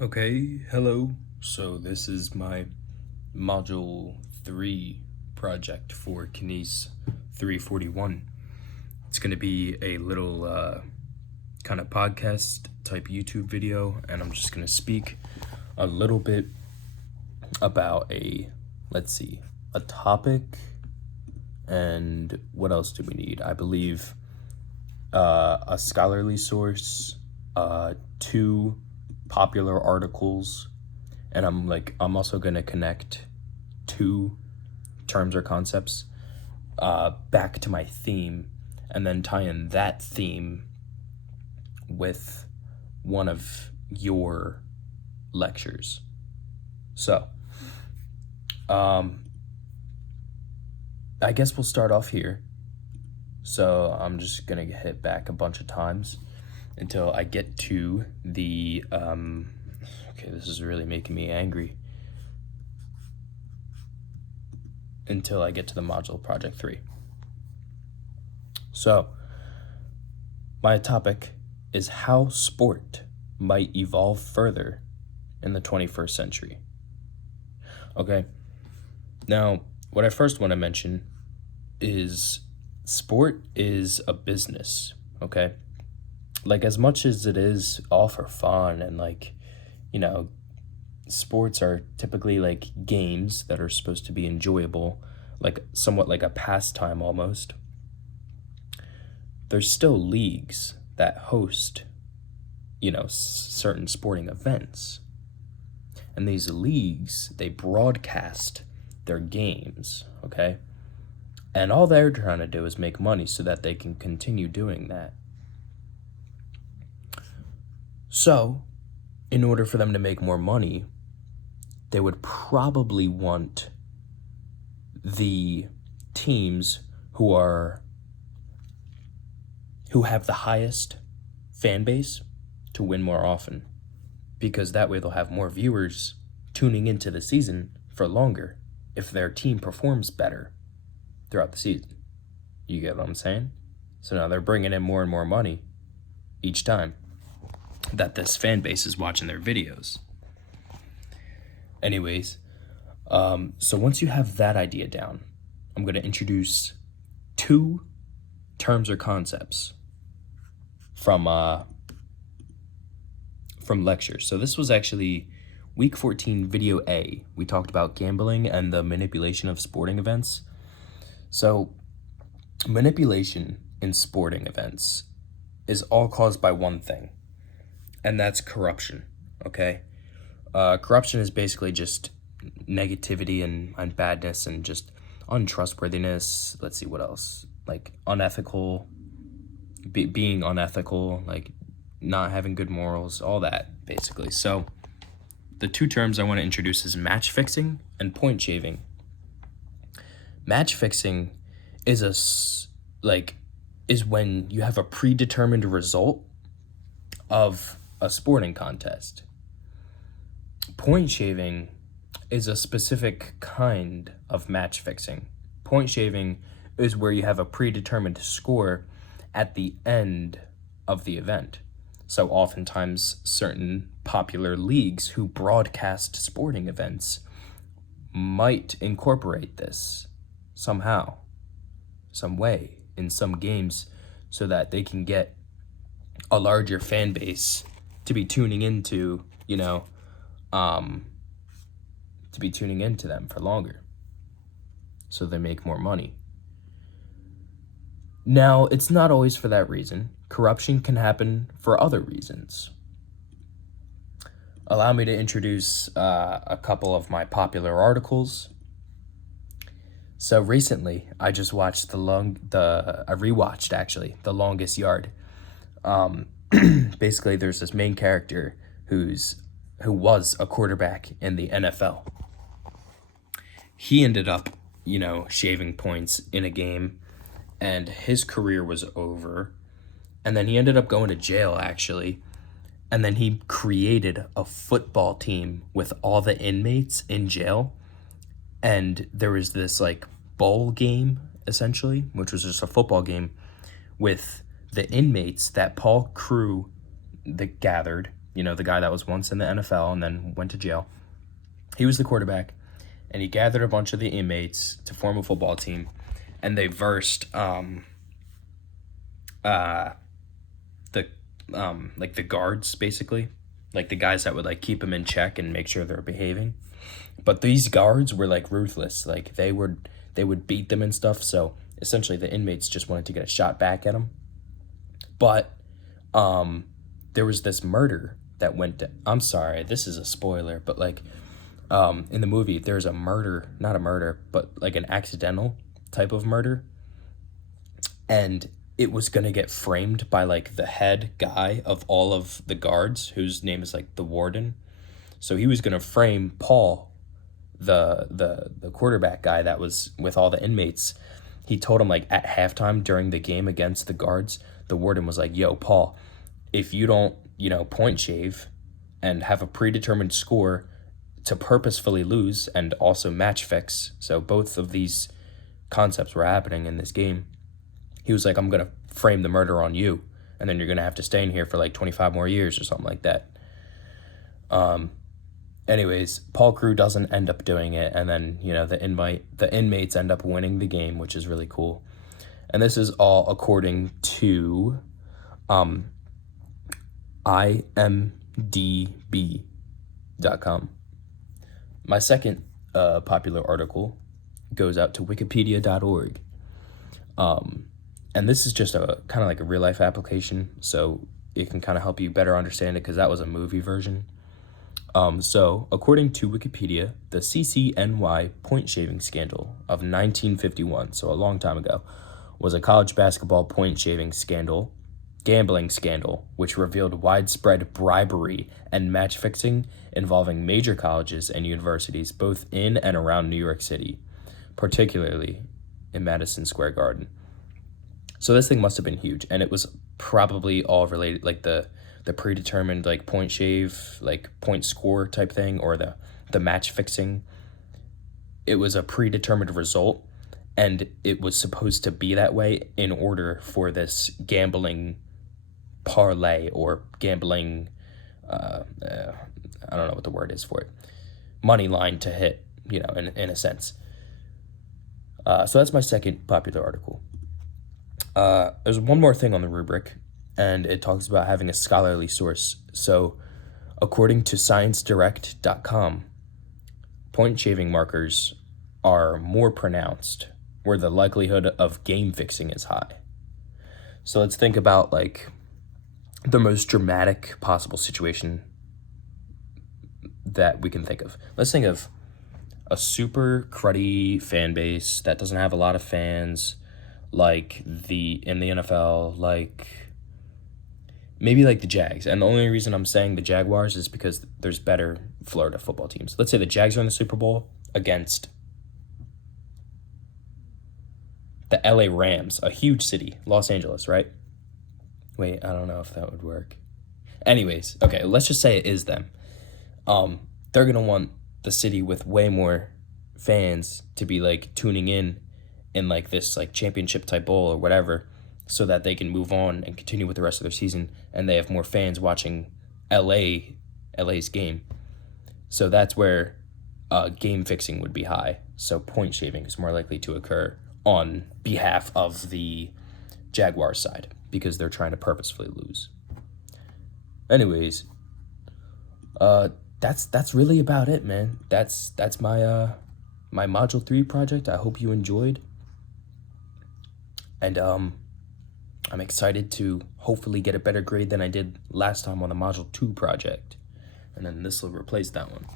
Okay, hello. So this is my module 3 project for Kines 341. It's going to be a little kind of podcast type YouTube video, and I'm just going to speak a little bit about a topic, and what else do we need? I believe a scholarly source, two popular articles, and I'm also gonna connect two terms or concepts back to my theme, and then tie in that theme with one of your lectures. So, I guess we'll start off here. So I'm just gonna hit back a bunch of times until I get to the okay, this is really making me angry. Until I get to the module project 3. So my topic is how sport might evolve further in the 21st century. Okay, now what I first want to mention is sport is a business, okay? Like, as much as it is all for fun and, like, you know, sports are typically like games that are supposed to be enjoyable, like somewhat like a pastime almost. There's still leagues that host, certain sporting events. And these leagues, they broadcast their games, okay? And all they're trying to do is make money so that they can continue doing that. So, in order for them to make more money, they would probably want the teams who have the highest fan base to win more often, because that way they'll have more viewers tuning into the season for longer if their team performs better throughout the season. You get what I'm saying? So now they're bringing in more and more money each time that this fan base is watching their videos. Anyways, so once you have that idea down, I'm going to introduce two terms or concepts from lectures. So this was actually week 14, video A. We talked about gambling and the manipulation of sporting events. So manipulation in sporting events is all caused by one thing, and that's corruption, okay? Corruption is basically just negativity and badness and just untrustworthiness. Let's see what else. Like unethical, being unethical, like not having good morals, all that basically. So the two terms I want to introduce is match fixing and point shaving. Match fixing is when you have a predetermined result of a sporting contest. Point shaving is a specific kind of match fixing. Point shaving is where you have a predetermined score at the end of the event. So oftentimes certain popular leagues who broadcast sporting events might incorporate this somehow, some way, in some games, so that they can get a larger fan base to be tuning into, to be tuning into them for longer, so they make more money. Now, it's not always for that reason. Corruption can happen for other reasons. Allow me to introduce a couple of my popular articles. So recently, I just watched I rewatched actually The Longest Yard. Basically, there's this main character who was a quarterback in the NFL. He ended up, shaving points in a game, and his career was over. And then he ended up going to jail, actually. And then he created a football team with all the inmates in jail. And there was this, bowl game, essentially, which was just a football game with the inmates that Paul Crewe that gathered you know, the guy that was once in the NFL and then went to jail. He was the quarterback, and he gathered a bunch of the inmates to form a football team, and they versed the like the guards, basically, like the guys that would like keep them in check and make sure they're behaving. But these guards were like ruthless. Like they would beat them and stuff. So essentially, the inmates just wanted to get a shot back at them. But there was this murder that went to, I'm sorry, this is a spoiler, but like in the movie, there's a murder, not a murder, but like an accidental type of murder. And it was going to get framed by like the head guy of all of the guards, whose name is like the warden. So he was going to frame Paul, the quarterback guy that was with all the inmates. He told him like at halftime during the game against the guards, the warden was like, yo, Paul, if you don't, you know, point shave and have a predetermined score to purposefully lose and also match fix, so both of these concepts were happening in this game, he was like, I'm going to frame the murder on you, and then you're going to have to stay in here for like 25 more years or something like that. Anyways, Paul Crewe doesn't end up doing it, and then, you know, the inmates end up winning the game, which is really cool. And this is all according to imdb.com. My second popular article goes out to wikipedia.org. And this is just a kind of like a real life application, so it can kind of help you better understand it, because that was a movie version. So according to Wikipedia, the CCNY point shaving scandal of 1951, so a long time ago, was a college basketball point shaving scandal, gambling scandal, which revealed widespread bribery and match fixing involving major colleges and universities both in and around New York City, particularly in Madison Square Garden. So this thing must have been huge, and it was probably all related, like the predetermined like point shave, like point score type thing, or the match fixing. It was a predetermined result, and it was supposed to be that way in order for this gambling parlay or gambling, I don't know what the word is for it, money line to hit, you know, in a sense. So that's my second popular article. There's one more thing on the rubric, and it talks about having a scholarly source. So according to ScienceDirect.com, point shaving markers are more pronounced where the likelihood of game fixing is high. So let's think about like the most dramatic possible situation that we can think of. Let's think of a super cruddy fan base that doesn't have a lot of fans, like in the NFL, like maybe like the Jags. And the only reason I'm saying the Jaguars is because there's better Florida football teams. Let's say the Jags are in the Super Bowl against the LA Rams, a huge city, Los Angeles, right? Wait, I don't know if that would work. Anyways, okay, let's just say it is them. They're going to want the city with way more fans to be like tuning in like this like championship type bowl or whatever, so that they can move on and continue with the rest of their season, and they have more fans watching LA's game. So that's where game fixing would be high. So point shaving is more likely to occur on behalf of the Jaguars side because they're trying to purposefully lose. Anyways, that's really about it, man. That's my my Module 3 project. I hope you enjoyed. And I'm excited to hopefully get a better grade than I did last time on the Module 2 project. And then this will replace that one.